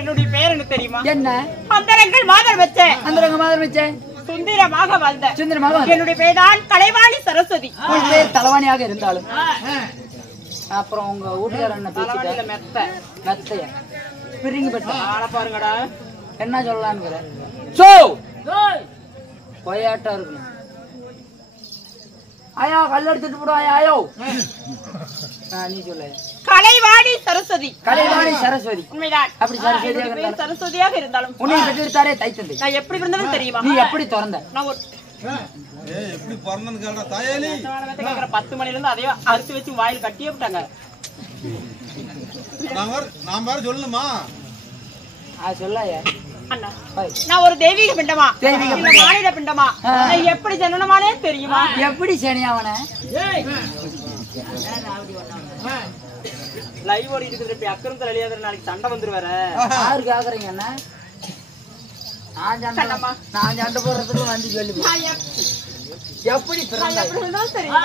என்னுடைய பேர் என்ன தெரியுமா? என்ன? அந்தரங்கள் மாதர் வச்சேன். அந்தரங்க மாதர் வச்சேன். சுந்தரமாக வாழ்ந்த. சுந்தரமாக. என்னுடைய பேர் தான் கலைவாணி சரஸ்வதி. உன் பேர் தலைவாணியாக இருந்தாலும் அப்புறம் உங்க வீட்டுக்காரர் என்ன பேசிட்ட? மெத்தைய பிரிங்கி பட்ட ஆள பாருங்கடா. என்ன சொல்லலாம்ங்கிற சோ பொய்யாட்டா இருக்கணும். ஆயா கல் எடுத்துட்டு போடுவாயா? ஆயோ நீ சொல்ல. கலைவாணி சரஸ்வதி. கலைவாணி சரஸ்வதி. உண்மைதான். அப்படி சரஸ்வதியாக இருந்தாலும் உன்னை பெற்றெடுத்தாரே தைத்தந்தை. நான் எப்படி பிறந்தவன் தெரியுமா? நீ எப்படி திறந்த? நான் எப்படி பிறந்தன்னு கேட்டா தாயாலி 10 மணில இருந்து அதையோ அறுத்து வச்சு வாயில் கட்டியே விட்டாங்க. நான் வேற சொல்லணுமா? சொல்லாயா அண்ணா, நான் ஒரு தெய்வீக பிண்டமா மாநில பிண்டமா எப்படி ஜனனமானே தெரியுமா? எப்படி சனியாவன லைவ் ஓடி இருக்குது. இப்ப அக்கறத்துல அழியாத நாளைக்கு சண்டை வந்துரு வேற. யாருக்கு ஆகுறீங்க? என்ன நான் சண்டை போடுறதுக்கு வந்து சொல்லி எப்படி தெரியுமா?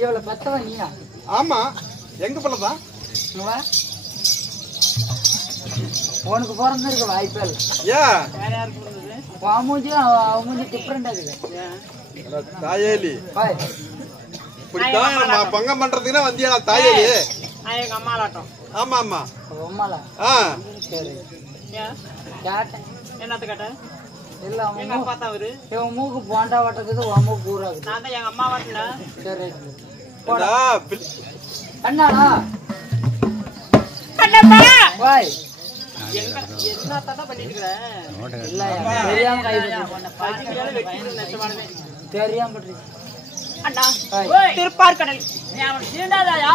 இவ்வளவு பத்தவன் நீயா? ஆமா எங்க பிள்ளைதான் இங்க வா. உனக்கு பிறந்திருக்க வாய்ப்பே இல்லை. உன் மூஞ்சி அவன் மூஞ்சி டிஃப்ரெண்டா இருக்குது. தாயேலி பாய் இப்படித்தான் பங்கம் பண்றதுக்குன்னா வந்தியா தாயேலி? எங்க அம்மாலாட்டம். ஆமா ஆமா உம்மாலா? சரி கேட்டேன். என்னத்த கேட்ட? இல்ல எங்க அப்பா தான் அவரு. இவன் மூக்கு போண்டா வாட்டக்குது, உன் மூக்கு ஊராகுது. நான் தான் எங்க அம்மா வாட்டின. சரி அண்ணா கண்ணப்பா பாய் எங்க என்ன தாத்தா பண்ணிட்டு இருக்கற? இல்ல தெரியாம கை பாதிக்கல வெட்டிட்டு நெச்சமானே. தெரியாம பண்றீ. அண்ணா திருப்பார்கடல் நீ அவன் சீண்டாதாயா?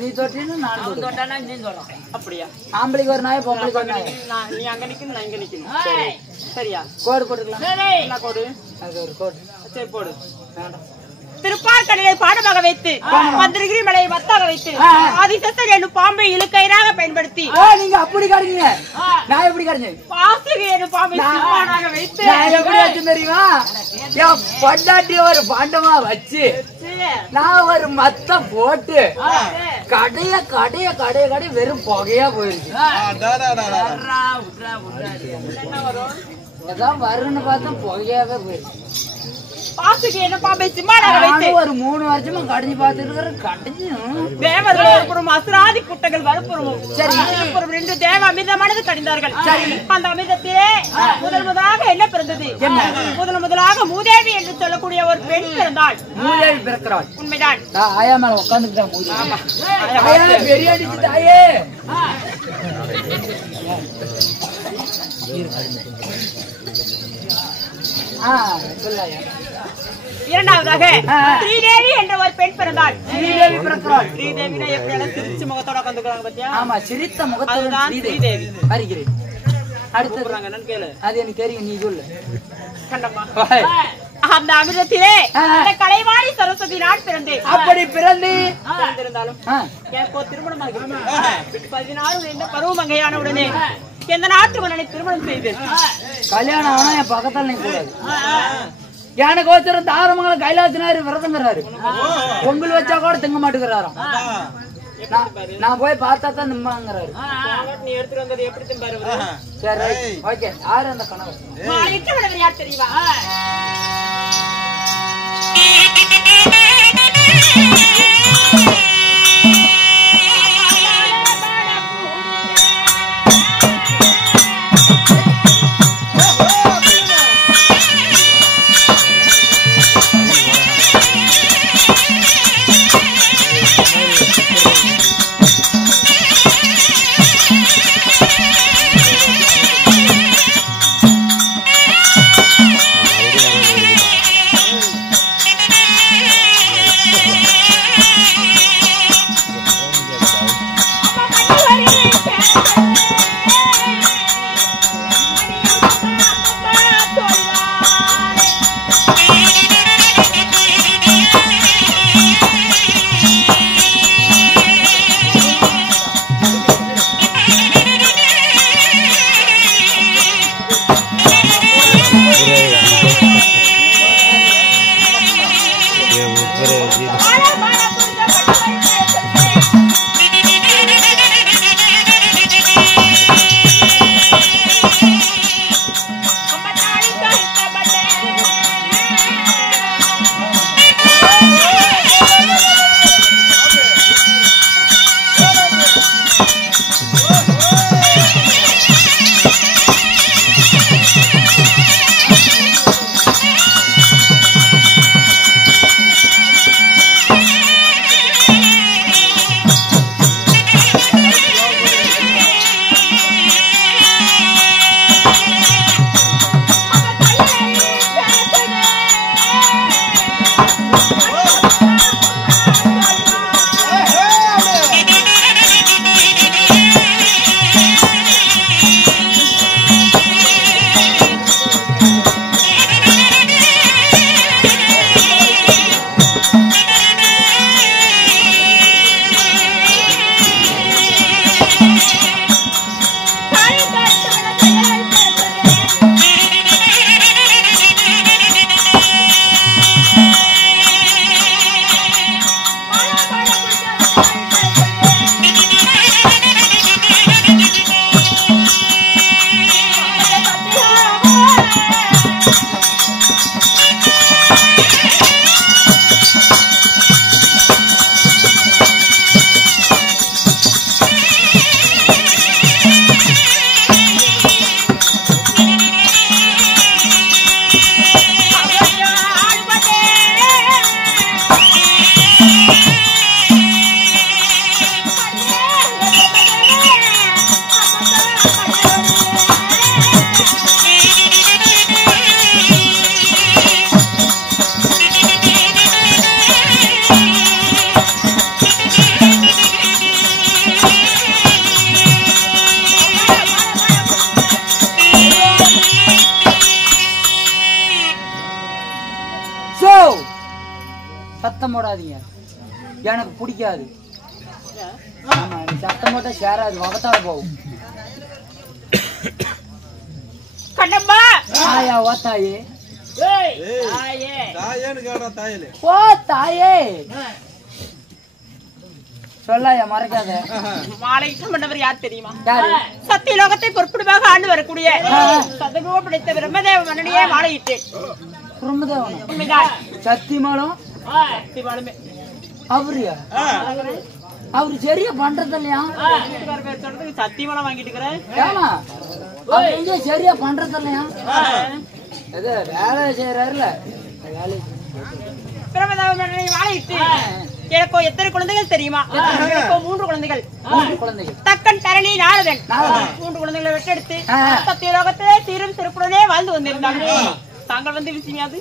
நீ தொட்டினா நான் தொட்டானா நீ சொல்றான். அப்படியா? ஆம்பளைக்கு ஒரு நாய் பொம்பளைக்கு ஒரு நாய். நீ அங்க நிக்கணும் நான் இங்க நிக்கணும். சரியா? கோடு போட்டுக்கலாம். என்ன கோடு? அது ஒரு கோடு. சரி போடு. திருப்பார்கடலை பாடமாக வைத்து மந்திரகிரி மலையை மத்தாக வைத்து ஆதிசத்தர் என்னும் பாம்பை இழுக்கயிறாக பயன்படுத்தி நீங்க அப்படி காடுங்க. நான் எப்படி காடுங்க? பாசுகி என்னும் பாம்பை சிம்மானாக வைத்து நான் எப்படி வச்சு தெரியுமா? என் பொண்டாட்டி ஒரு பாண்டமா வச்சு நான் ஒரு மத்த போட்டு கடைய கடைய கடைய கடை வெறும் புகையா போயிருக்கு. ஏதாவது வருன்னு பார்த்தா புகையாவே போயிருக்கு. பாசுகி என்ன பாம்பை சிம்மானாக வைத்து ஒரு 3 வருஷமா கடைஞ்சு பார்த்துட்டு இருக்கிற கடைஞ்சும் தேவர்கள் வலுப்புறம் அசுராதி குட்டங்கள் வலுப்புறமும் வலுப்புறம் 2 தேவ அமிர்தமானது கடிந்தார்கள். அந்த அமிர்தத்திலே முதலாக என்ன பிறந்தது? முதலாக மூதேவி என்று சொல்லக்கூடிய ஒரு பெண் பிறந்தாள். மூதேவி பிறக்கிறாள். உண்மைதான். நான் ஆயா மேல உட்காந்துக்கிட்டேன். மூதேவி பெரிய அடிச்சு தாயே. சொல்லாயா. இரண்டாவதாக ஸ்ரீதேவி என்ற ஒரு பெண் பிறந்தாள். ஸ்ரீதேவி பிறக்கிறாள். ஸ்ரீதேவினா எப்படி சிரிச்ச முகத்தோட உட்கார்ந்துக்கறாங்க பாத்தியா? ஆமா, சிரித்த முகத்தோட ஸ்ரீதேவி. வருகிறேன். அடுத்து சொல்றாங்க என்னன்னு கேளு. அது எனக்கு தெரியும், நீ சொல்லு. கண்டம்மா. அந்த அமிர்தத்திலே அந்த கலைவாணி சரஸ்வதி நான் பிறந்தேன். அப்படி பிறந்திருந்தாலும் எனக்கு திருமணம் ஆகிறது. 16 என்ற பருவமங்கையான உடனே எந்த நாட்டு மன்னனை திருமணம் செய்து கல்யாணம் ஆனா என் பக்கத்தால் நீ கூடாது. எனக்கு ஒருத்தர் தாரமங்கல கைலாசினாரு விரதங்கிறாரு. பொங்கல் வச்சா கூட திங்க மாட்டேங்கிறாராம். நான் போய் பார்த்தா தான் திம்பாங்கிறாரு. நீ எடுத்துட்டு வந்தது எப்படி திம்பாரு? சரி ஓகே. யாரு அந்த கணவர்? யார் தெரியுமா? எனக்கு பிடிக்காது. ஆமா, நீ சத்தம் போட்டா சேராது, வகத்தால போகும். கண்ணம்மா தாயா ஓ தாயே, தாயேன்னு கேடா தாயலே. ஓ தாயே சொல்லாயா, மறைக்காத. மாலை பண்ணவர் யார் தெரியுமா? யாரு? சத்தியலோகத்தை பொறுப்பிடமாக ஆண்டு வரக்கூடிய சதகோ பிடித்த பிரம்மதேவ மன்னனையே மாலையிட்டேன். பிரம்மதேவனா? உண்மைதான். சத்தியமாலும் சத்தியமாலுமே அவரியா? அவரு சரியா பண்றது இல்லையா? சத்தியமாலாம் வாங்கிட்டு இருக்கிறேன். ஏமா அவர் எங்க சரியா பண்றது இல்லையா? ஏதோ வேலை செய்யறாருல, வேலை பிரம்மதேவ மன்னனை மாலையிட்டு எனக்கோ எத்தனை குழந்தைகள் தெரியுமா? எனக்கோ 3 குழந்தைகள். 3 குழந்தைகள். தக்கன், தரணி, நாரதன் 3 குழந்தைகளை வெட்டெடுத்து சத்தியலோகத்திலே சீரும் சிறப்புடனே வாழ்ந்து வந்திருந்தாங்க. தாங்கள் வந்து விஷயமாது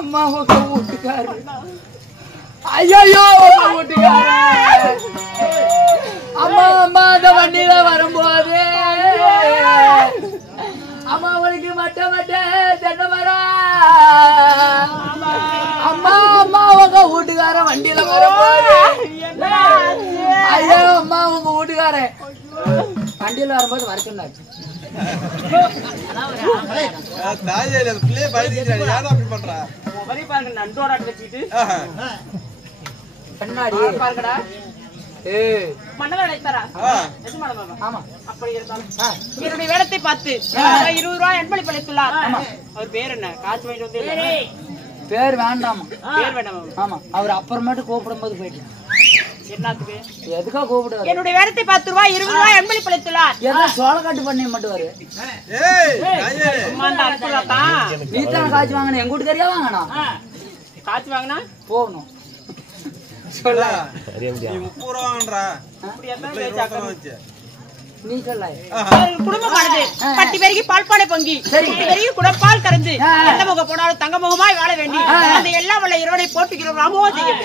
அம்மா உங்க வீட்டுக்காரு, ஐயோ வீட்டுக்காரு, அம்மா அம்மா அந்த வண்டியில வரும்போது அம்மா அவளுக்கு மட்ட தென்னை மரம். அம்மா அம்மா உங்க வீட்டுக்கார வண்டியில வரும்போது, ஐயோ அம்மா உங்க வீட்டுக்காரன் வண்டியில வரும்போது வரைக்கும் தாயேலி அந்த பிள்ளைய பயந்துக்கிறாரு. யாரா அப்படி பண்றா? நன்றோட வச்சுட்டு கண்ணாடி பாருங்கடா. மன்னரை அழைத்தாரா? ஆமா. அப்படி இருந்தாலும் என்னுடைய வேடத்தை பார்த்து 20 ரூபாய் அன்பளிப்பு அளித்துள்ளார். அவர் பேர் என்ன? காசு வாங்கிட்டு வந்து பேர் வேண்டாமா? பேர் வேண்டாமா? ஆமா, அவர் அப்புறமேட்டு கூப்பிடும் போது போயிட்டு என்னத்துக்கு எதுக்கா கூப்பிடுவாரு? என்னுடைய வேடத்தை 10 ரூபாய் 20 ரூபாய் அன்பளிப்பு அளித்துள்ளார். ஏதோ சோளக்காட்டு பண்ணி மட்டும் வரு. ஏய் தாயேலி, நீ தான் காய்ச்சி வாங்கின, எங்க வீட்டுக்காரியா வாங்கினா? காசு வாங்கினா போகணும். சொல்ல நீ 30 ரூபா வாங்கறா. வச்சு நீ சொல்ல. குடும்பமானது பட்டி பெருகி பால்பானை பொங்கி பட்டி பெருகி குடப்பால் கறந்து எந்த முகம் போனாலும் தங்க முகமாய் வாழ வேண்டி அந்த எல்லாம் வல்ல இறைவனை போட்டுகிறோம். ராமோ செய்யும்.